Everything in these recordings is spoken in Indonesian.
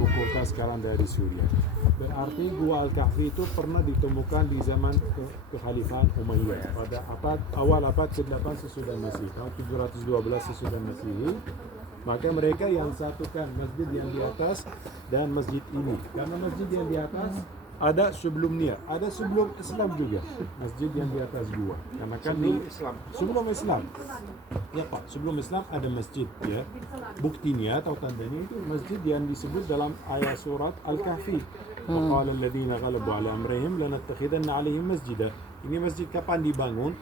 ibu kota sekarang dari Suriah. Berarti Gua Al-Kahfi itu pernah ditemukan di zaman kekhalifahan Umayyah pada awal abad ke-8 sesudah Masehi, tahun 712 sesudah Masehi. Maka mereka yang satukan masjid yang di atas dan masjid ini. Karena masjid yang di atas ada sebelumnya, ada sebelum Islam juga masjid yang di atas gua. Karena kan sebelum Islam. Ya Pak, sebelum Islam ada masjid ya. Buktinya atau tandanya itu masjid yang disebut dalam ayat surat Al-Kahfi. Waqala alladziina ghalabu 'ala amrihim lanattakhidanna 'alaihim masjida. Ini masjid kapan dibangun?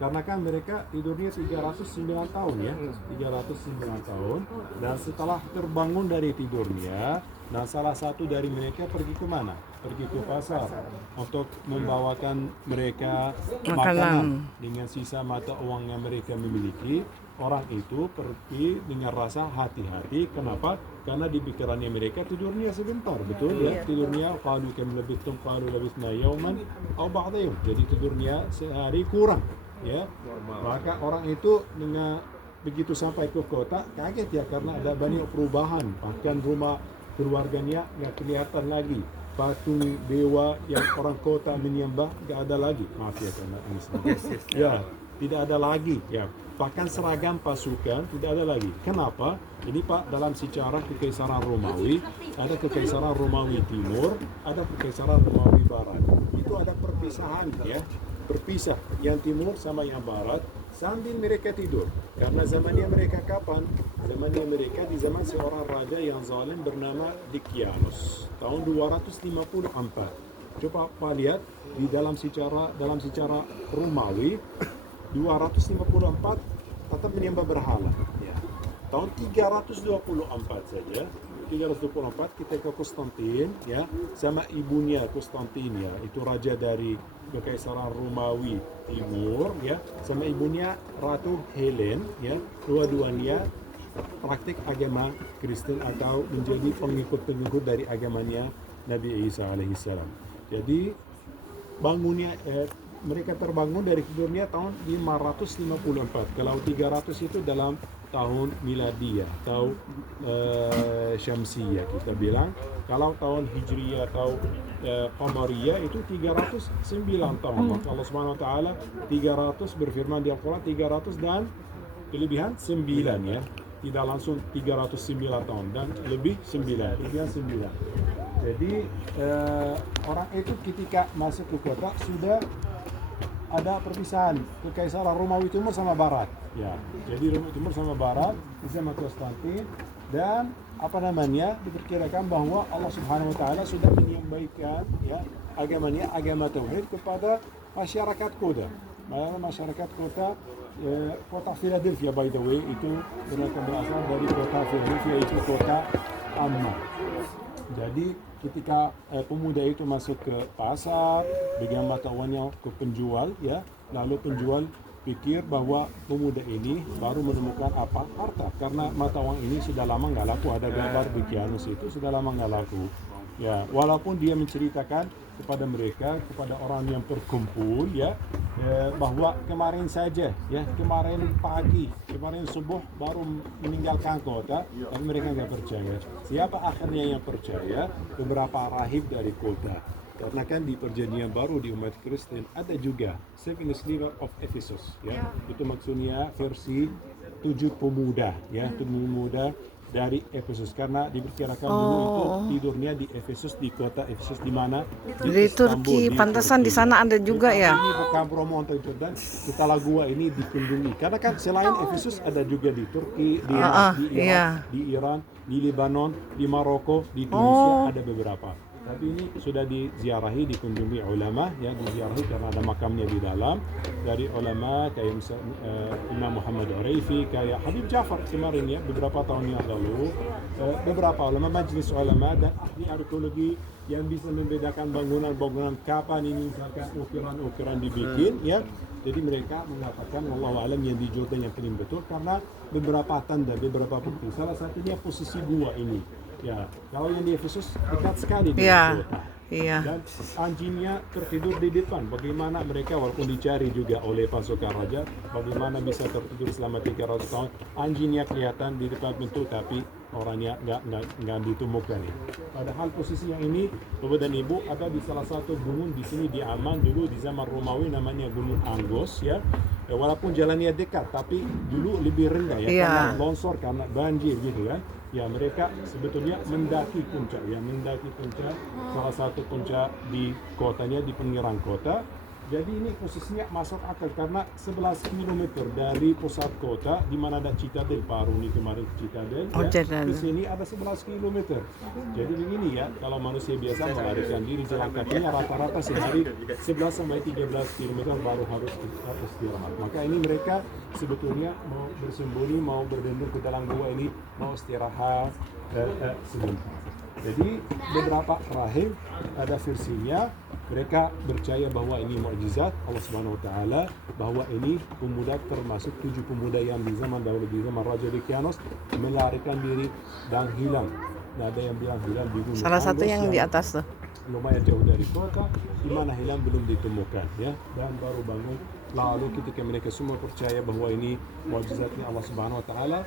Karena kan mereka tidurnya 309 tahun ya, 309 tahun. Dan setelah terbangun dari tidurnya, nah salah satu dari mereka pergi ke mana? Pergi ke pasar untuk membawakan mereka makanan dengan sisa mata uang yang mereka miliki. Orang itu pergi dengan rasa hati-hati. Kenapa? Karena di pikirannya mereka tidurnya sebentar, betul ya? Tidurnya qalu kam labithtum qalu labithna yawman aw ba'da yawm. Jadi tidurnya sehari kurang. Ya, maka orang itu dengan begitu sampai ke kota kaget ya karena ada banyak perubahan, bahkan rumah keluarganya nggak kelihatan lagi, patung dewa yang orang kota menyembah nggak ada lagi, maaf ya karena ya tidak ada lagi ya, bahkan seragam pasukan tidak ada lagi. Kenapa? Ini Pak, dalam sejarah kekaisaran Romawi ada kekaisaran Romawi Timur, ada kekaisaran Romawi Barat, itu ada perpisahan ya. Berpisah yang timur sama yang barat sambil mereka tidur. Karena zamannya mereka kapan? Zamannya mereka di zaman seorang raja yang zalim bernama Dikianus tahun 254. Coba Pak lihat di dalam secara Romawi 254 tetap menyembah berhala ya. Tahun 324 saja 324 kita ke Konstantin ya, sama ibunya Konstantin ya, itu raja dari kekaisaran Romawi Timur ya, sama ibunya Ratu Helen ya, dua-duanya praktik agama Kristen atau menjadi pengikut-pengikut dari agamanya Nabi Isa alaihissalam. Jadi bangunnya mereka terbangun dari tidurnya tahun 554. Kalau 300 itu dalam tahun miladiyah atau syamsiyah kita bilang. Kalau tahun hijriyah atau qamariyah itu 309 tahun. Maka Allah Subhanahu wa taala 300 berfirman di Al-Qur'an 300 dan kelebihan 9 ya. Tidak langsung 309 tahun dan lebih 9, kelebihan 9. Jadi orang itu ketika masuk ke kota sudah ada perpisahan kekaisaran Romawi Timur sama Barat ya. Jadi Romawi Timur sama Barat di zaman Konstantin, dan diperkirakan bahwa Allah Subhanahu wa taala sudah menyampaikan ya agamanya, agama tauhid kepada masyarakat kota. Masyarakat kota kota Philadelphia by the way itu mereka berasal dari kota Philadelphia, itu kota Amma. Jadi ketika pemuda itu masuk ke pasar dengan mata uangnya ke penjual ya, lalu penjual pikir bahwa pemuda ini baru menemukan apa? Harta, karena mata uang ini sudah lama nggak laku, ada gambar Dikianus itu sudah lama nggak laku ya, walaupun dia menceritakan kepada mereka, kepada orang yang berkumpul ya, bahwa kemarin saja ya, kemarin pagi, kemarin subuh baru meninggalkan kota, dan mereka nggak percaya. Siapa akhirnya yang percaya? Beberapa rahib dari kota. Karena kan di perjanjian baru di umat Kristen ada juga Seven Sleeper of Ephesus ya. Itu maksudnya versi 7 pemuda ya, 7 pemuda dari Efesus, karena diperkirakan dulu itu tidurnya di Efesus, di kota Efesus di mana? Di Turki, pantesan di sana ada juga ya. Ini bukan promo untuk Jordan, kita gua ini dikunjungi. Karena kan selain Efesus ada juga di Turki, di Iran, di Lebanon, di Maroko, di Tunisia ada beberapa. Tapi ini sudah diziarahi, dikunjungi ulama ya, diziarahi karena ada makamnya di dalam, dari ulama kayak Imam Muhammad Uraifi, kayak Habib Ja'far kemarin ya, beberapa tahun yang lalu, beberapa ulama, majelis ulama dan ahli arkeologi yang bisa membedakan bangunan-bangunan kapan ini misalkan ukiran-ukiran dibikin ya. Jadi mereka mengatakan wallahu alam yang di Jordan yang paling betul karena beberapa tanda, beberapa bukti. Salah satunya posisi gua ini. Ya, kalau yang di Efesus dekat sekali dengan kota. Iya. Dan anjingnya tertidur di depan. Bagaimana mereka walaupun dicari juga oleh pasukan raja, bagaimana bisa tertidur selama 300 tahun? Anjingnya kelihatan di depan pintu, tapi orangnya nggak ditemukan. Padahal posisi yang ini, Bapak dan Ibu, ada di salah satu gunung di sini di Amman dulu di zaman Romawi namanya Gunung Anggos ya. Walaupun jalannya dekat, tapi dulu lebih rendah ya, Iya. karena longsor, karena banjir gitu ya. Ya mereka sebetulnya mendaki puncak ya, mendaki puncak, salah satu puncak di kotanya, di pinggiran kota. Jadi ini posisinya masuk akal karena 11 km dari pusat kota di mana ada Citadel Parung ini kemarin Citadel Oh, ya. Citadel. Di sini ada 11 km. Jadi begini ya, kalau manusia biasa melarikan diri jalan kakinya rata-rata sehari 11 sampai 13 km baru harus istirahat. Maka ini mereka sebetulnya mau bersembunyi, mau berdendam ke dalam gua ini, mau istirahat sebentar. Jadi beberapa rahim ada versinya, mereka percaya bahwa ini mukjizat Allah Subhanahu wa taala, bahwa ini pemuda termasuk 7 pemuda yang di zaman dahulu di zaman Raja Dekianos melarikan diri dan hilang. Nah, ada yang bilang hilang di gunung Salah satu Anggos yang di atas tuh. lumayan jauh dari kota, di mana hilang belum ditemukan ya, dan baru bangun. Lalu ketika mereka semua percaya bahwa ini mukjizatnya Allah Subhanahu wa taala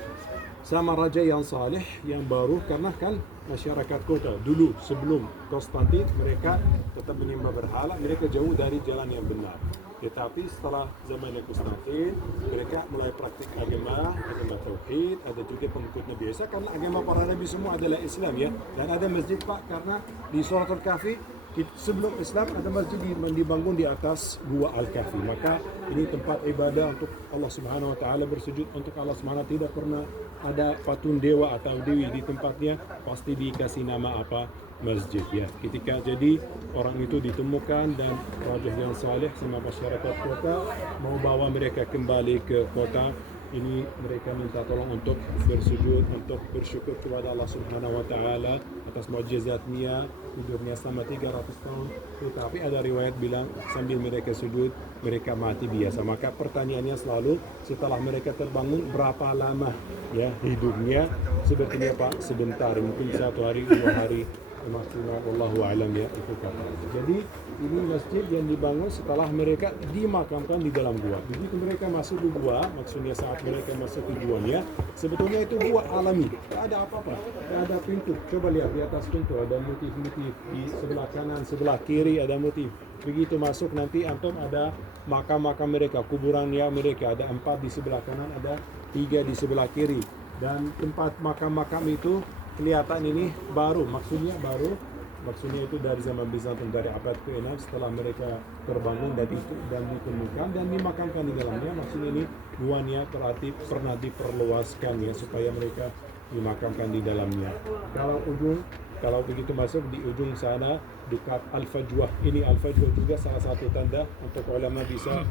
sama raja yang saleh yang baru, karena kan masyarakat kota dulu sebelum Konstantin mereka tetap menyembah berhala, mereka jauh dari jalan yang benar. Tetapi setelah zaman Konstantin mereka mulai praktik agama tauhid, ada juga pengikutnya biasa karena agama para nabi semua adalah Islam ya. Dan ada masjid Pak, karena di Suratul Kahfi sebelum Islam ada masjid dibangun di atas gua Al-Kahfi. Maka ini tempat ibadah untuk Allah Subhanahu wa taala, bersujud untuk Allah Subhanahu wa taala. Tidak pernah ada patung dewa atau dewi di tempatnya, pasti dikasih nama apa? Masjid ya. Ketika jadi orang itu ditemukan dan raja yang saleh sama masyarakat kota mau bawa mereka kembali ke kota, ini mereka minta tolong untuk bersujud, untuk bersyukur kepada Allah Subhanahu wa taala atas mukjizatnya, tidurnya selama 300 tahun. Tetapi ada riwayat bilang sambil mereka sujud mereka mati biasa. Maka pertanyaannya selalu setelah mereka terbangun berapa lama ya hidupnya? Sebetulnya Pak sebentar, mungkin 1 hari 2 hari maksimal, wallahu alam ya, itu kata. Jadi ini masjid yang dibangun setelah mereka dimakamkan di dalam gua. Begitu mereka masuk di gua, maksudnya saat mereka masuk tujuannya, sebetulnya itu gua alami, tidak ada apa-apa, tidak ada pintu. Coba lihat di atas pintu ada motif-motif, di sebelah kanan, sebelah kiri ada motif. Begitu masuk nanti antum ada makam-makam mereka, kuburannya mereka, ada 4 di sebelah kanan, ada 3 di sebelah kiri. Dan tempat makam-makam itu kelihatan ini baru, maksudnya itu dari zaman Bizantium, dari abad ke-6 setelah mereka terbangun dan ditemukan dan dimakamkan di dalamnya. Maksudnya ini guanya berarti pernah diperluaskan ya supaya mereka dimakamkan di dalamnya. Kalau begitu masuk di ujung sana dekat Al-Fajwah. Ini Al-Fajwah juga salah satu tanda untuk ulama bisa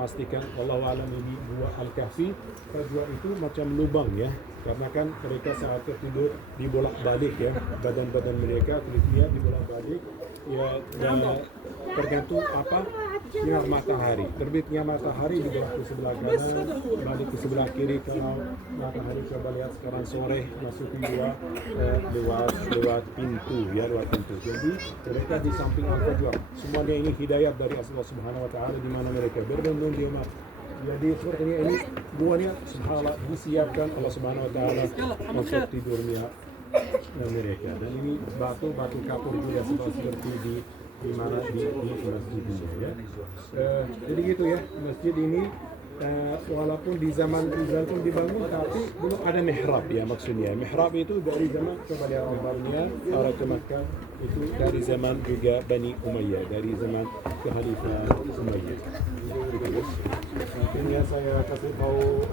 pastikan wallahu alam ini gua Al-Kahfi. Fajwah itu macam lubang ya, karena kan mereka saat tertidur dibolak-balik ya, badan-badan mereka kulitnya dibolak-balik ya, dan tergantung apa sinar matahari. Terbitnya matahari di ke sebelah kanan, balik ke sebelah kiri. Kalau matahari coba lihat sekarang sore masuk gua lewat pintu ya, lewat pintu. Jadi mereka di samping Al-Fajwah. Semuanya ini hidayat dari Allah Subhanahu wa taala di mana mereka berlindung di umat. Jadi sepertinya ini guanya subhanallah disiapkan Allah Subhanahu wa taala untuk tidurnya mereka. Dan ini batu kapur juga seperti di mana di masjid ini ya. Jadi gitu ya, masjid ini walaupun di zaman Bizantium dibangun tapi belum ada mihrab ya, maksudnya mihrab itu dari zaman coba lihat gambarnya arah ke Makkah itu dari zaman juga Bani Umayyah, dari zaman Khalifah Umayyah. Mungkin ya saya kasih tahu